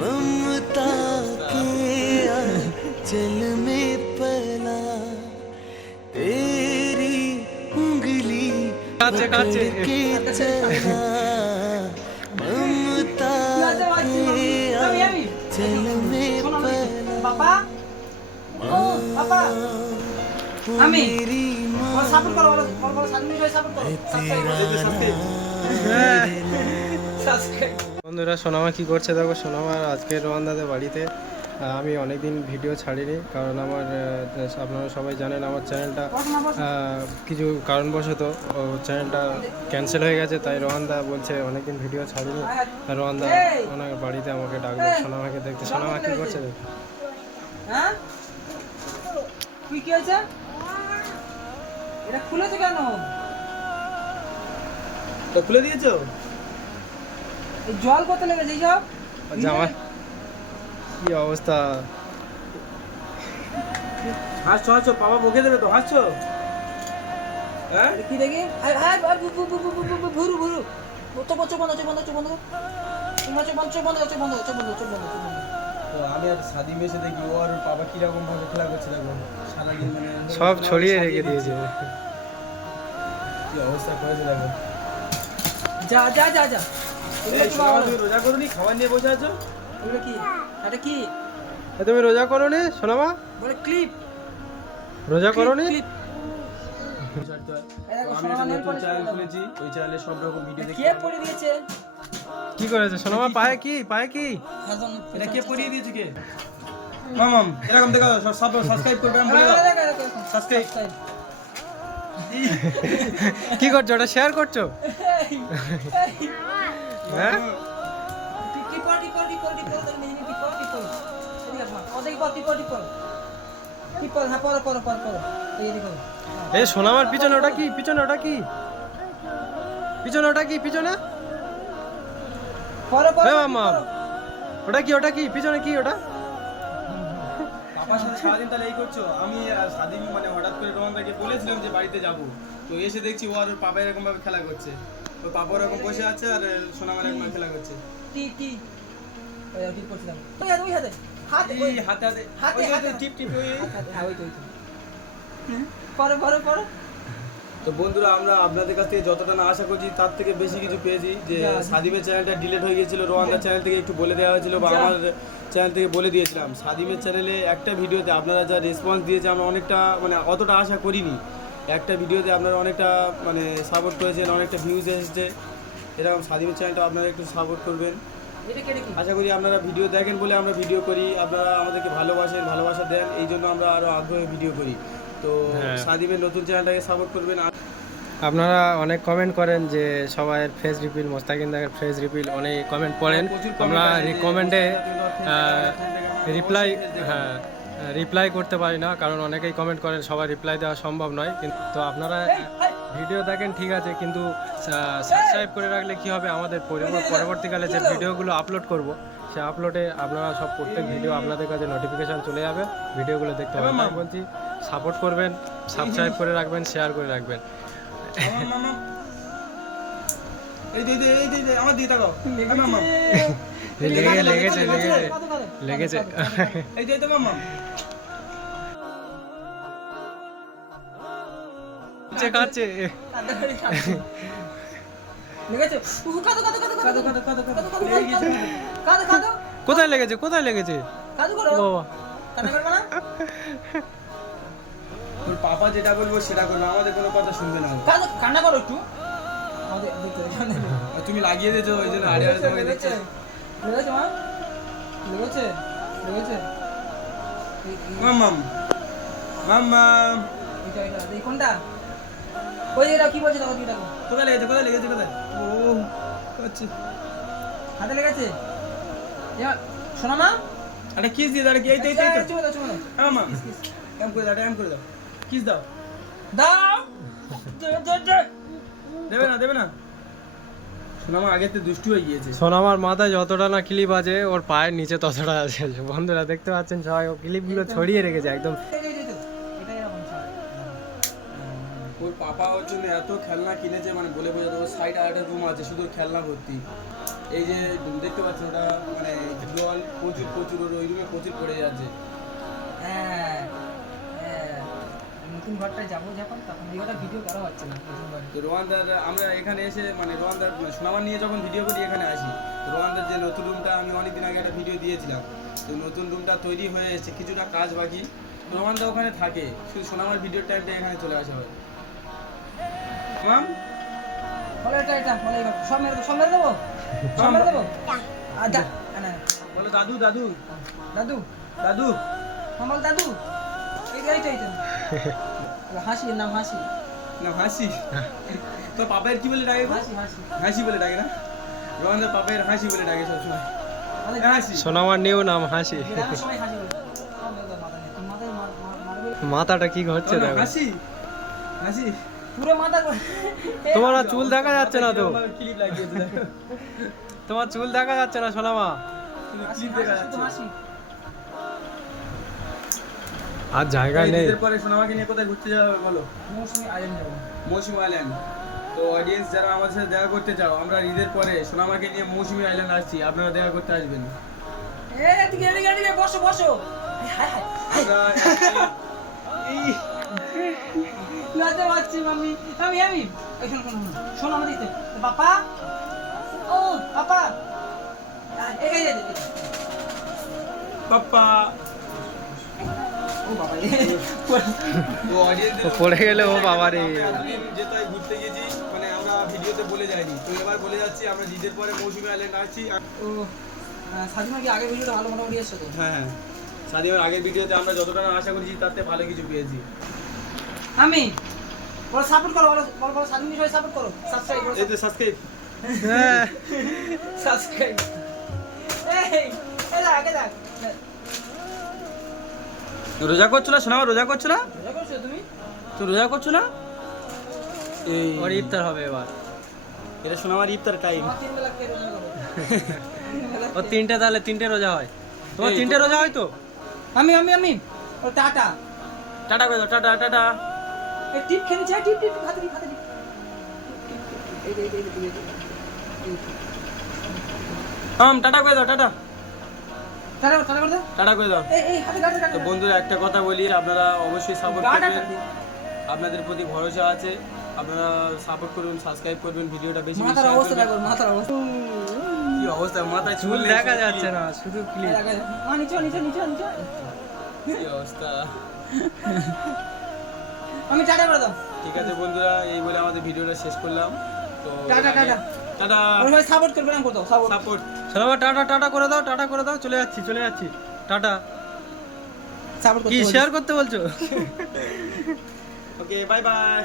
মমতা কে চল মে পলা। তেরি উঙ্গলি কাছে কাছে। কে চলা মমতা কে চল মে পলা। বাবা ও বাবা। আমি। বন্ধুরা সোনামা কি করছে দেখো? সোনামার আজকে রোহানদাদের বাড়িতে। আহ, আমি অনেকদিন ভিডিও ছাড়িনি কারণ আমার আপনারা সবাই জানেন আমার চ্যানেলটা কিছু কারণবশত ও চ্যানেলটা ক্যান্সেল হয়ে গেছে তাই রোহানদা বলছে অনেকদিন ভিডিও ছাড়িনি। তাই রোহানদা ওনার বাড়িতে আমাকে ডাকলো! সোনামাকে দেখতে। সোনামা কি করছে দেখো? হ্যাঁ? তুই কি হয়েছে? এটা খুলেছে কেন? তো খুলে দিয়েছ? এই জল কত লেগেছে সব জামা কি অবস্থা? হাসছো হাসছো বাবা বকে দেবে তো হাসছো? হ্যাঁ? কি দেখি? ভু, ভু, ভু, ভুরু ভুরু। ও, চোখ বন্ধ, চোখ বন্ধ চোখ বন্ধ। চোখ বন্ধ চোখ বন্ধ চোখ বন্ধ চোখ বন্ধ চোখ বন্ধ চোখ বন্ধ চোখ বন্ধ। তো আমি আর সাদি মেশে দেখি ও আর বাবা কীরকম ভাবে খেলা করছে দেখো। সারাদিন মানে সব ছড়িয়ে রেখে দিয়েছে। কি অবস্থা করেছে দেখো। যা যা যা রোজা করনি? খাবার নিয়ে বসে আছো? এগুলো কি? এটা কি? তুমি রোজা করো নি সোনামা? বলে ক্লিপ। রোজা করো নি ক্লিপ। আমি একটা নতুন চ্যানেল খুলেছি। ওই চ্যানেলে সব রকম ভিডিও দেখি কে পড়ে দিয়েছে? কি করেছে? সোনামা পায়ে কি পায়ে কি? এটা কে পড়িয়ে দিয়েছে কে? মামাম এরকম দেখা সব সব সাবস্ক্রাইব করবে আমি সাবস্ক্রাইব কি করছ? ওটা শেয়ার করছ? হ্যাঁ? এ সোনামার পিছনে ওটা কি? পিছনে ওটা কি? পিছনে ওটা কি? পিছনে? মামা ওটা কি ওটা কি? পিছনে কি ওটা? পাপার সাথে সারাদিন তাহলে এই করছ? আমি আর সাদিম মানে হঠাৎ করে রোহানদাকে বলেছিলাম যে বাড়িতে যাব। তো এসে দেখছি ও আর ওর পাপা এরকম ভাবে খেলা করছে। ওর পাপা ওরকম বসে আছে আর সোনামার এরকম খেলা করছে। এই হাতে হাতে হাতে, ওই হাতে। টিপ টিপ ওই। পরে পরে পরে। তো বন্ধুরা আমরা আপনাদের কাছ থেকে যতটা না আশা করছি তার থেকে বেশি কিছু পেয়েছি যে। সাদিমের চ্যানেলটা ডিলিট হয়ে গিয়েছিল রোহানদার চ্যানেল থেকে একটু বলে দেওয়া হয়েছিল বা। আমার চ্যানেল থেকে বলে দিয়েছিলাম। সাদিমের চ্যানেলে একটা ভিডিওতে আপনারা যা রেসপন্স দিয়েছে আমরা অনেকটা মানে অতটা আশা করিনি। একটা ভিডিওতে আপনারা অনেকটা মানে সাপোর্ট করেছেন অনেকটা ভিউজ এসেছে। এরকম সাদিমের চ্যানেলটা আপনারা একটু সাপোর্ট করবেন। আশা করি আপনারা ভিডিও দেখেন বলে আমরা ভিডিও করি। আপনারা আমাদেরকে ভালোবাসেন ভালোবাসা দেন এই জন্য আমরা আরও আগ্রহে ভিডিও করি। তো হ্যাঁ। সাদিমের নতুন চ্যানেলটাকে সাপোর্ট করবেন। আপনারা অনেক কমেন্ট করেন যে সবাই ফেস রিপিল মোস্তাকিন দাগের ফেস রিপিল অনেক কমেন্ট পড়েন। আমরা কমেন্টে রিপ্লাই হ্যাঁ রিপ্লাই করতে পারি না কারণ অনেকেই কমেন্ট করেন সবাই রিপ্লাই দেওয়া সম্ভব নয়। কিন্তু তো আপনারা ভিডিও দেখেন ঠিক আছে কিন্তু সাবস্ক্রাইব করে রাখলে কি হবে? আমাদের পরিব- পরবর্তীকালে যে ভিডিওগুলো আপলোড করব হচ্ছে আপলোডে আপনারা সব প্রত্যেক ভিডিও আপনাদের কাছে নোটিফিকেশান চলে যাবে। ভিডিওগুলো দেখতে পাবেন বলছি সাপোর্ট করবেন সাবস্ক্রাইব করে রাখবেন শেয়ার করে রাখবেন। লেগেছে লেগেছে কাছে লেগেছে কাঁদো, কাঁদো, কাঁদো, কাঁদো, কাঁদো, কাঁদো, কাঁদো, কাঁদো। কাঁদো, কাঁদো, লেগে গেছে। কাঁদো, কাঁদো, কোথায় লেগেছে কোথায় লেগেছে কাঁদো করো। বাবা কান্না করবে না? তোর পাপা যেটা বলব সেটা করবে আমাদের কোনো কথা শুনবে না। কাঁদো, কান্না করো একটু আমাদের তুমি লাগিয়ে দিয়েছ ওই জন্য আড়ে আড়ে তোমাকে দেখছে লেগেছে মা লেগেছে লেগেছে এই- এই- মাম্মাম মাম্মাম এইটা, এইটা, এই কোনটা ওই কি বলছে কোথায় লেগেছে কোথায় লেগেছে কোথায়? ও আচ্ছা। হাতে লেগেছে? শোনো মা। একটা কিস দিয়ে দাও কি এই তো এই চুমো দাও হ্যাঁ মাম এম করে দাও এম করে দাও। কিস দাও। দাও। দে- দে- দে। দেবে না দেবে না। শোনা আমার আগের তো দুষ্টু হয়ে গিয়েছে। সোনামার মাথায় যতটা না ক্লিপ আছে ওর পায়ের নিচে ততটা আছে। বন্ধুরা দেখতে পাচ্ছেন সবাই ও ক্লিপগুলো ছড়িয়ে রেখেছে একদম ওর পাপা ওর জন্য এত খেলনা কিনেছে মানে বলে বোঝাতে ওর সাইড আর একটা রুম আছে শুধু খেলনা ভর্তি। এই যে দেখতে পাচ্ছেন ওটা মানে জল প্রচুর প্রচুর ওর ওই রুমে প্রচুর পড়ে যাচ্ছে। হ্যাঁ হ্যাঁ। নতুন ঘরটায় যাব যখন তখন এই ঘরটা ভিডিও করা হচ্ছে না নতুন ঘর। তো আমরা এখানে এসে মানে রোহানদার সোনামার নিয়ে যখন ভিডিও করি এখানে আসি। তো রোহানদার যে নতুন রুমটা আমি অনেকদিন আগে একটা ভিডিও দিয়েছিলাম। তো নতুন রুমটা তৈরি হয়ে এসেছে কিছুটা কাজ বাকি। রোহানদা ওখানে থাকে শুধু সোনামার ভিডিওর টাইমটা এখানে চলে আসা হয়। বলো এটা এটা বলো এবার। সব মেরে সব মেরে দেবো? সব মেরে দেবো? আচ্ছা না না দাদু দাদু। দাদু? দাদু। আমার দাদু? এই এইটা এইটা হাসি নাম হাসি। না হাসি? তোর পাপের কি বলে ডাকে? হাসি হাসি। হাসি বলে ডাকে না? পাপের হাসি বলে ডাকে সবসময়। হাসি? সোনামার নাম হাসি। মাথাটা কি ঘটছে দেখো। হাসি? হাসি? পুরো মাথা তোমার আর চুল দেখা যাচ্ছে না তো। ক্লিপ তোমার চুল দেখা যাচ্ছে না সোনামা। ক্লিপ দেখা যাচ্ছে। আর জায়গা নেই। ঈদের পরে সোনামাকে নিয়ে কোথায় ঘুরতে যাবে বলো? মৌসুমী আয়োজন যাব। মৌসুমী আইল্যান্ড তো অডিয়েন্স যারা আমাদের সাথে দেখা করতে চাও আমরা ঈদের পরে সোনামাকে নিয়ে মৌসুমী আইল্যান্ড আসছি। আপনারা দেখা করতে আসবেন। এ, এদিকে, এদিকে, এদিকে, বসো, বসো। হায়, হায়, হায়। আমরা এই লজ্জা পাচ্ছি, মাম্মি। আমি, আমি। এই শোনো, শোনো, শোনো। শোনো আমার দিকে। বাপ্পা? ও, বাপ্পা? আয়, এখানে দে, এখানে। পাপ্পা ও বাবা, এ, তো অডিয়েন্স ও পড়ে গেলে ও বাবারে এতদিন যেতে হয় ঘুরতে গেছি মানে আমরা ভিডিওতে বলে যাইনি তো এবার বলে যাচ্ছি আমরা ঈদের পরে মৌসুমী আইল্যান্ড আসছি ও, সাজিমা কি আগের ভিডিওটা ভালো মোটামুটি এসছে তো? হ্যাঁ হ্যাঁ সাদিমের আগের ভিডিওতে আমরা যতটা আশা করেছি তার থেকে ভালো কিছু পেয়েছি আমি বলো সাপোর্ট করো বলো বলো বলো সাজিম সবাই সাপোর্ট করো। সাবস্ক্রাইব করো এই তো সাবস্ক্রাইব হ্যাঁ সাবস্ক্রাইব এই রোজা করছ না শোনা রোজা করছ না? করছ তুমি? তো রোজা করছ না? এই ওর ইফতার হবে এবার। এটা শোনা আমার ইফতার টাইম ও তিনটে তাহলে তিনটে রোজা হয়। তোমার তিনটে রোজা হয় তো? আমি আমি আমি। ও টাটা। টাটা করে দাও টাটা টাটা। টিপ খেলে যায় টিপ টিপ হাতে টিপ হাতে টিপ। এই এই এই এই আম টাটা করে দাও টাটা। টাটা করে দাও। টাটা করে দাও। এই এই হাতে গাড়ি তো বন্ধুরা একটা কথা বলি আপনারা অবশ্যই সাপোর্ট করবেন। আপনাদের প্রতি ভরসা আছে। আপনারা সাপোর্ট করুন সাবস্ক্রাইব করবেন ভিডিওটা বেশি বেশি মাথার অবস্থা দেখো মাথার অবস্থা। কি অবস্থা মাথায় চুল চুল দেখা যাচ্ছে না শুধু ক্লিপ নিচে নিচে নিচে নিচে কি অবস্থা? আমি টাটা করে দাও। ঠিক আছে বন্ধুরা এই বলে আমাদের ভিডিওটা শেষ করলাম। তো টাটা, টাটা। টাটা। ওর ভাই সাপোর্ট করবে না কোথাও? সাপোর্ট টাটা টাটা করে দাও টাটা করে দাও চলে যাচ্ছি চলে যাচ্ছি। টাটা। সাপোর্ট কি শেয়ার করতে বলছো? Okay bye bye